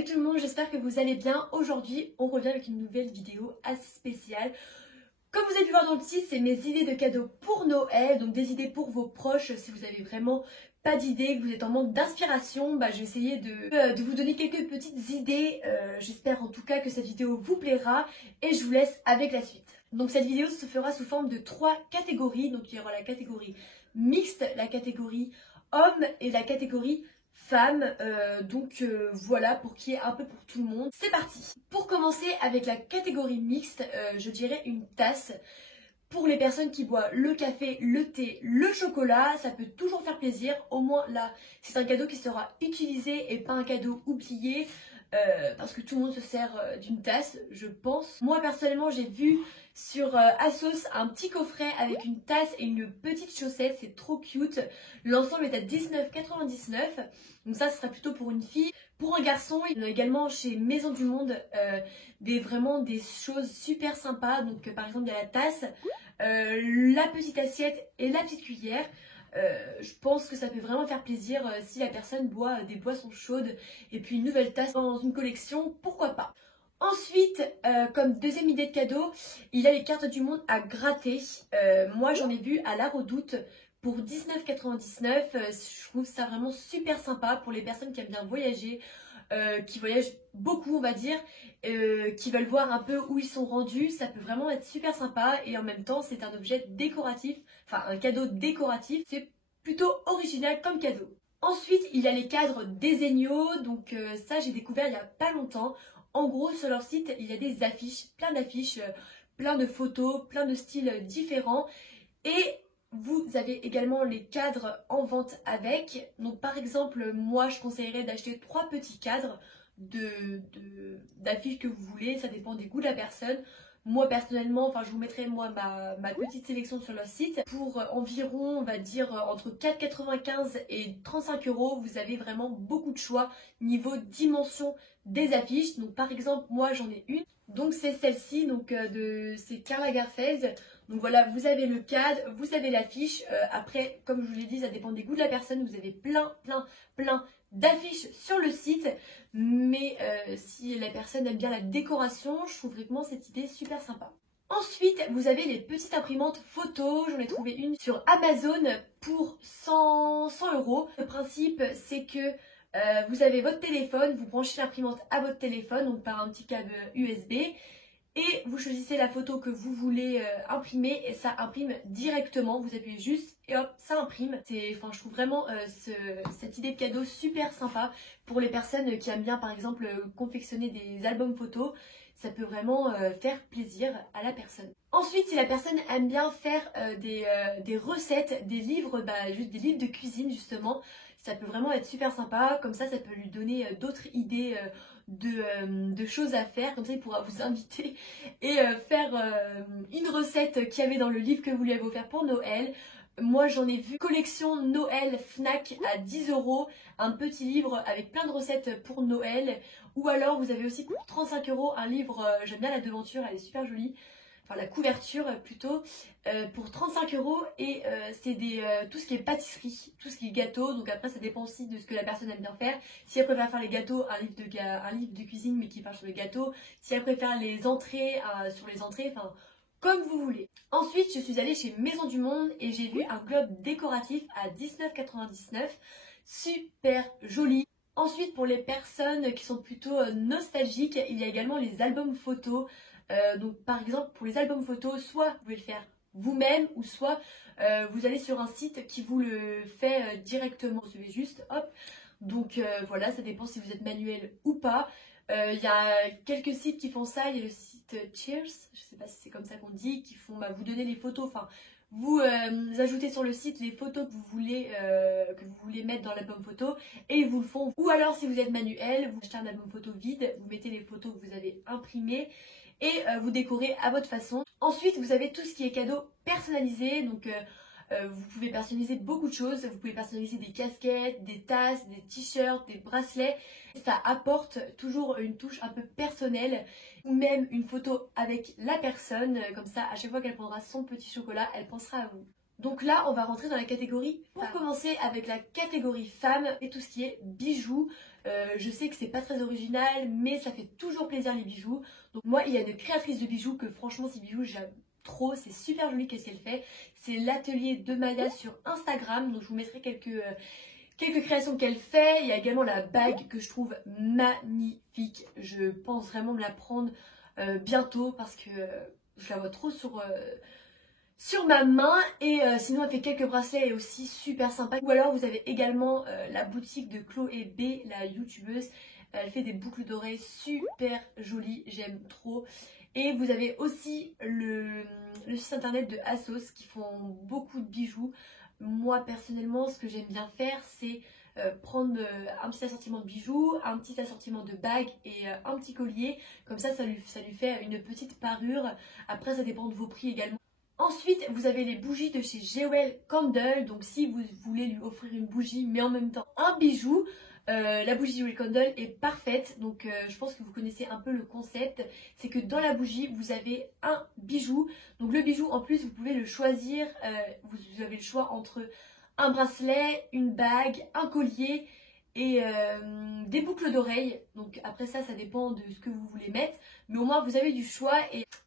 Salut tout le monde, j'espère que vous allez bien. Aujourd'hui, on revient avec une nouvelle vidéo assez spéciale. Comme vous avez pu voir dans le titre, c'est mes idées de cadeaux pour Noël, donc des idées pour vos proches. Si vous avez vraiment pas d'idées, que vous êtes en manque d'inspiration, je vais essayer de vous donner quelques petites idées. J'espère en tout cas que cette vidéo vous plaira et je vous laisse avec la suite. Donc cette vidéo se fera sous forme de 3 catégories. Donc il y aura la catégorie mixte, la catégorie homme et la catégorie femmes, voilà, pour qu'il y ait un peu pour tout le monde. C'est parti. Pour commencer avec la catégorie mixte, je dirais une tasse. Pour les personnes qui boivent le café, le thé, le chocolat, ça peut toujours faire plaisir. Au moins là, c'est un cadeau qui sera utilisé et pas un cadeau oublié. Parce que tout le monde se sert d'une tasse, je pense. Moi personnellement, j'ai vu sur Asos un petit coffret avec une tasse et une petite chaussette, c'est trop cute. L'ensemble est à 19,99 €, donc ça ce serait plutôt pour une fille. Pour un garçon, il y en a également chez Maison du Monde vraiment des choses super sympas. Donc par exemple il y a la tasse, la petite assiette et la petite cuillère. Je pense que ça peut vraiment faire plaisir si la personne boit des boissons chaudes et puis une nouvelle tasse dans une collection, pourquoi pas. Ensuite, comme deuxième idée de cadeau, il y a les cartes du monde à gratter. Moi j'en ai vu à la Redoute pour 19,99 €. Je trouve ça vraiment super sympa pour les personnes qui aiment bien voyager, qui voyagent beaucoup on va dire, qui veulent voir un peu où ils sont rendus. Ça peut vraiment être super sympa et en même temps c'est un objet décoratif, enfin un cadeau décoratif. C'est plutôt original comme cadeau. Ensuite il y a les cadres Desenio, donc ça j'ai découvert il y a pas longtemps. En gros sur leur site il y a des affiches, plein d'affiches, plein de photos, plein de styles différents et vous avez également les cadres en vente avec. Donc par exemple, moi je conseillerais d'acheter 3 petits cadres d'affiches que vous voulez. Ça dépend des goûts de la personne. Moi personnellement, je vous mettrai ma petite sélection sur leur site. Pour environ, on va dire, entre 4,95 € et 35 €, vous avez vraiment beaucoup de choix niveau dimension des affiches. Donc par exemple, moi j'en ai une. Donc c'est celle-ci, c'est Karl Lagerfeld. Donc voilà, vous avez le cadre, vous avez l'affiche. Après, comme je vous l'ai dit, ça dépend des goûts de la personne. Vous avez plein d'affiches sur le site. Mais si la personne aime bien la décoration, je trouve vraiment cette idée super sympa. Ensuite, vous avez les petites imprimantes photos. J'en ai trouvé une sur Amazon pour 100 €. Le principe, c'est que vous avez votre téléphone, vous branchez l'imprimante à votre téléphone, donc par un petit câble USB. Et vous choisissez la photo que vous voulez imprimer et ça imprime directement. Vous appuyez juste et hop, ça imprime. Je trouve vraiment cette idée de cadeau super sympa pour les personnes qui aiment bien par exemple confectionner des albums photos. Ça peut vraiment faire plaisir à la personne. Ensuite, si la personne aime bien faire des recettes, des livres, juste des livres de cuisine justement, ça peut vraiment être super sympa. Comme ça peut lui donner d'autres idées de choses à faire. Comme ça, il pourra vous inviter et faire une recette qu'il y avait dans le livre que vous lui avez offert pour Noël. Moi j'en ai vu collection Noël Fnac à 10 €, un petit livre avec plein de recettes pour Noël. Ou alors vous avez aussi pour 35 € un livre, j'aime bien la devanture, elle est super jolie. Enfin la couverture plutôt, pour 35 € et c'est tout ce qui est pâtisserie, tout ce qui est gâteau. Donc après ça dépend aussi de ce que la personne aime bien faire. Si elle préfère faire les gâteaux, un livre de cuisine mais qui parle sur les gâteaux. Si elle préfère les entrées, sur les entrées, comme vous voulez. Ensuite, je suis allée chez Maison du Monde et j'ai vu un globe décoratif à 19,99 €. Super joli. Ensuite, pour les personnes qui sont plutôt nostalgiques, il y a également les albums photos. Donc par exemple, pour les albums photos, soit vous pouvez le faire vous-même ou soit vous allez sur un site qui vous le fait directement. Vous suivez juste, hop. Donc voilà, ça dépend si vous êtes manuel ou pas. Il y a quelques sites qui font ça. Il y a le site Cheers, je sais pas si c'est comme ça qu'on dit, qui font vous donner les photos, vous ajoutez sur le site les photos que vous voulez mettre dans l'album photo et ils vous le font. Ou alors si vous êtes manuel, vous achetez un album photo vide, vous mettez les photos que vous avez imprimées et vous décorez à votre façon. Ensuite vous avez tout ce qui est cadeau personnalisé, donc vous pouvez personnaliser beaucoup de choses. Vous pouvez personnaliser des casquettes, des tasses, des t-shirts, des bracelets. Ça apporte toujours une touche un peu personnelle ou même une photo avec la personne. Comme ça, à chaque fois qu'elle prendra son petit chocolat, elle pensera à vous. Donc là, on va rentrer dans la catégorie. Pour commencer avec la catégorie femmes et tout ce qui est bijoux. Je sais que c'est pas très original, mais ça fait toujours plaisir les bijoux. Donc moi, il y a une créatrice de bijoux que franchement, ces bijoux, j'aime trop. C'est super joli qu'est-ce qu'elle fait. C'est l'atelier de Mada sur Instagram. Donc je vous mettrai quelques créations qu'elle fait. Il y a également la bague que je trouve magnifique. Je pense vraiment me la prendre bientôt parce que je la vois trop sur ma main. Et sinon elle fait quelques bracelets aussi super sympas. Ou alors vous avez également la boutique de Chloé B, la youtubeuse. Elle fait des boucles d'oreilles super jolies, j'aime trop. Et vous avez aussi le site internet de Assos qui font beaucoup de bijoux. Moi personnellement, ce que j'aime bien faire, c'est prendre un petit assortiment de bijoux, un petit assortiment de bagues et un petit collier. Comme ça lui fait une petite parure. Après, ça dépend de vos prix également. Ensuite, vous avez les bougies de chez Jewel Candle. Donc si vous voulez lui offrir une bougie, mais en même temps un bijou, la bougie Jewel Candle est parfaite. Donc je pense que vous connaissez un peu le concept. C'est que dans la bougie, vous avez un bijou. Donc le bijou, en plus, vous pouvez le choisir. Vous avez le choix entre un bracelet, une bague, un collier et des boucles d'oreilles. Donc après ça dépend de ce que vous voulez mettre. Mais au moins vous avez du choix.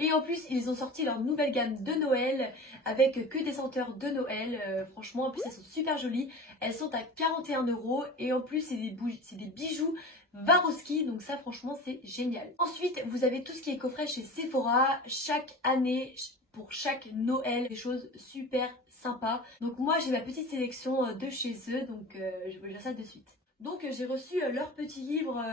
Et en plus ils ont sorti leur nouvelle gamme de Noël avec que des senteurs de Noël. Franchement en plus elles sont super jolies. Elles sont à 41 € et en plus c'est des bijoux Swarovski. Donc ça franchement c'est génial. Ensuite vous avez tout ce qui est coffret chez Sephora. Chaque année, pour chaque Noël, des choses super sympas. Donc moi j'ai ma petite sélection de chez eux. Donc je vais vous dire ça de suite. Donc j'ai reçu leur petit livre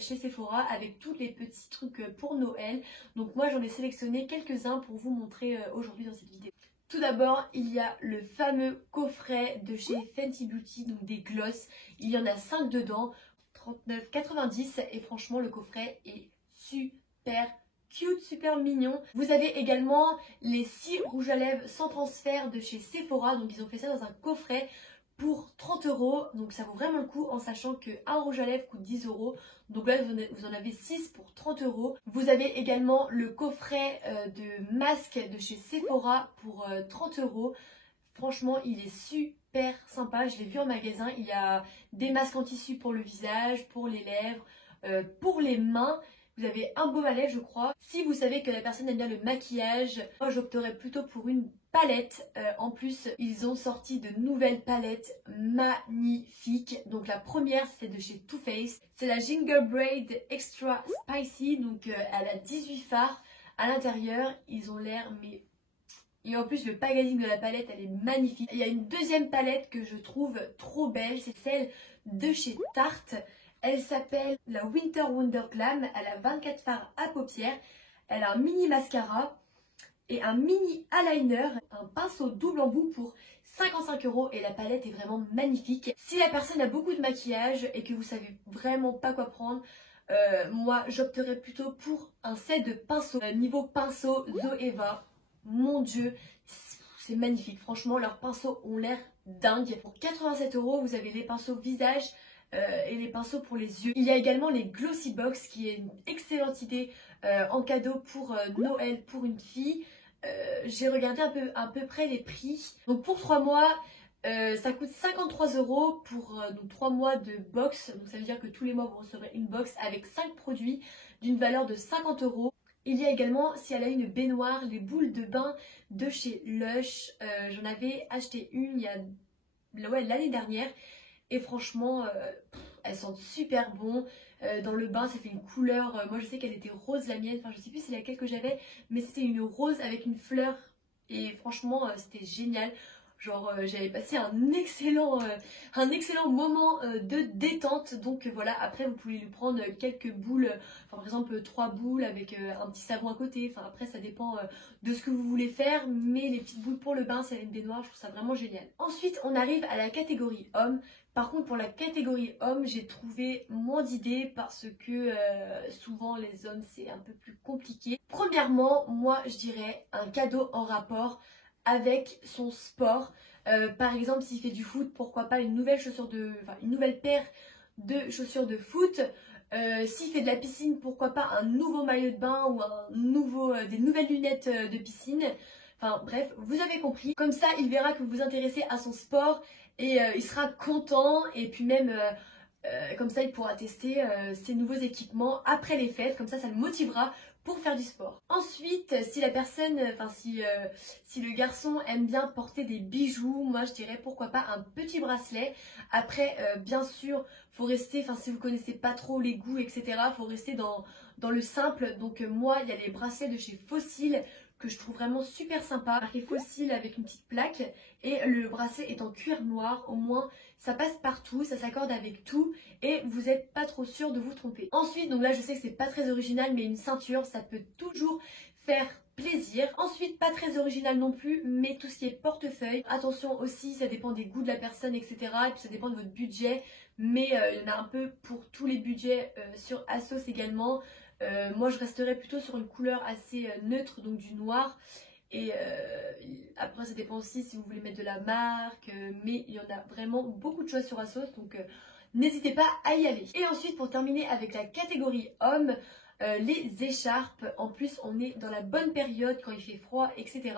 chez Sephora avec tous les petits trucs pour Noël. Donc moi j'en ai sélectionné quelques-uns pour vous montrer aujourd'hui dans cette vidéo. Tout d'abord, il y a le fameux coffret de chez Fenty Beauty, donc des glosses. Il y en a 5 dedans, 39,90 et franchement le coffret est super cute, super mignon. Vous avez également les 6 rouges à lèvres sans transfert de chez Sephora. Donc ils ont fait ça dans un coffret pour 30 €, donc ça vaut vraiment le coup en sachant qu'un rouge à lèvres coûte 10 €. Donc là vous en avez 6 pour 30 €. Vous avez également le coffret de masques de chez Sephora pour 30 €. Franchement il est super sympa, je l'ai vu en magasin. Il y a des masques en tissu pour le visage, pour les lèvres, pour les mains. Vous avez un baume à lèvres je crois. Si vous savez que la personne aime bien le maquillage, moi j'opterais plutôt pour une palette. En plus ils ont sorti de nouvelles palettes magnifiques. Donc la première c'est de chez Too Faced. C'est la Gingerbread Extra Spicy. Donc elle a 18 fards à l'intérieur. Ils ont l'air mais... Et en plus le packaging de la palette elle est magnifique. Il y a une deuxième palette que je trouve trop belle. C'est celle de chez Tarte. Elle s'appelle la Winter Wonder Glam. Elle a 24 fards à paupières. Elle a un mini mascara et un mini eyeliner, un pinceau double embout pour 55 € et la palette est vraiment magnifique. Si la personne a beaucoup de maquillage et que vous savez vraiment pas quoi prendre, moi j'opterais plutôt pour un set de pinceaux. Niveau pinceau, Zoeva, mon dieu, c'est magnifique. Franchement leurs pinceaux ont l'air dingues. Pour 87 € vous avez les pinceaux visage et les pinceaux pour les yeux. Il y a également les Glossy Box qui est une excellente idée en cadeau pour Noël pour une fille. J'ai regardé à peu près les prix. Donc pour 3 mois ça coûte 53 € pour donc 3 mois de box. Donc ça veut dire que tous les mois vous recevrez une box avec 5 produits d'une valeur de 50 €. Il y a également, si elle a une baignoire, les boules de bain de chez Lush. J'en avais acheté une il y a l'année dernière. Et franchement, elles sentent super bon. Dans le bain, ça fait une couleur. Moi, je sais qu'elle était rose, la mienne. Enfin, je sais plus c'est laquelle que j'avais. Mais c'était une rose avec une fleur. Et franchement, c'était génial. Genre, j'avais passé un excellent moment de détente. Donc voilà, après, vous pouvez lui prendre quelques boules. Enfin, par exemple, 3 boules avec un petit savon à côté. Enfin, après, ça dépend de ce que vous voulez faire. Mais les petites boules pour le bain, c'est une baignoire. Je trouve ça vraiment génial. Ensuite, on arrive à la catégorie homme. Par contre pour la catégorie homme j'ai trouvé moins d'idées parce que souvent les hommes c'est un peu plus compliqué. Premièrement moi je dirais un cadeau en rapport avec son sport. Par exemple s'il fait du foot, pourquoi pas une nouvelle paire de chaussures de foot. S'il fait de la piscine, pourquoi pas un nouveau maillot de bain ou des nouvelles lunettes de piscine. Enfin bref, vous avez compris. Comme ça, il verra que vous vous intéressez à son sport et il sera content. Et puis même, comme ça, il pourra tester ses nouveaux équipements après les fêtes. Comme ça le motivera pour faire du sport. Ensuite, si la personne, si le garçon aime bien porter des bijoux, moi je dirais pourquoi pas un petit bracelet. Après, bien sûr, faut rester, si vous connaissez pas trop les goûts, etc., faut rester dans le simple. Donc moi, il y a les bracelets de chez Fossil que je trouve vraiment super sympa, marqué Fossil avec une petite plaque, et le bracelet est en cuir noir. Au moins ça passe partout, ça s'accorde avec tout et vous n'êtes pas trop sûr de vous tromper. Ensuite, donc là je sais que c'est pas très original, mais une ceinture ça peut toujours faire plaisir. Ensuite, pas très original non plus, mais tout ce qui est portefeuille, attention aussi, ça dépend des goûts de la personne, etc. Et puis ça dépend de votre budget, mais il y en a un peu pour tous les budgets sur ASOS également. Moi je resterai plutôt sur une couleur assez neutre, donc du noir. Et après ça dépend aussi si vous voulez mettre de la marque, mais il y en a vraiment beaucoup de choix sur ASOS, donc n'hésitez pas à y aller. Et ensuite, pour terminer avec la catégorie hommes, les écharpes. En plus on est dans la bonne période quand il fait froid, etc.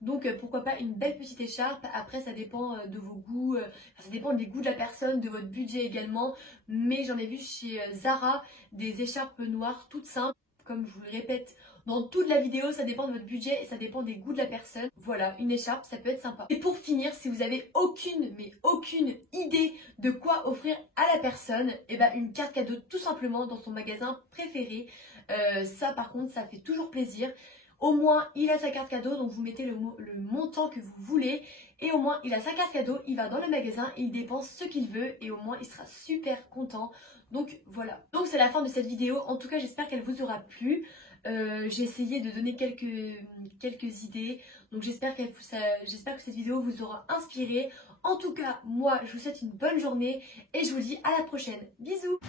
Donc pourquoi pas une belle petite écharpe. Après ça dépend de vos goûts, ça dépend des goûts de la personne, de votre budget également. Mais j'en ai vu chez Zara des écharpes noires toutes simples. Comme je vous le répète dans toute la vidéo, ça dépend de votre budget et ça dépend des goûts de la personne. Voilà, une écharpe, ça peut être sympa. Et pour finir, si vous avez aucune idée de quoi offrir à la personne, et ben une carte cadeau tout simplement dans son magasin préféré. Ça par contre, ça fait toujours plaisir. Au moins, il a sa carte cadeau, donc vous mettez le montant que vous voulez. Et au moins, il a sa carte cadeau, il va dans le magasin, il dépense ce qu'il veut. Et au moins, il sera super content. Donc voilà. Donc c'est la fin de cette vidéo. En tout cas, j'espère qu'elle vous aura plu. J'ai essayé de donner quelques idées. Donc j'espère que cette vidéo vous aura inspiré. En tout cas, moi, je vous souhaite une bonne journée. Et je vous dis à la prochaine. Bisous!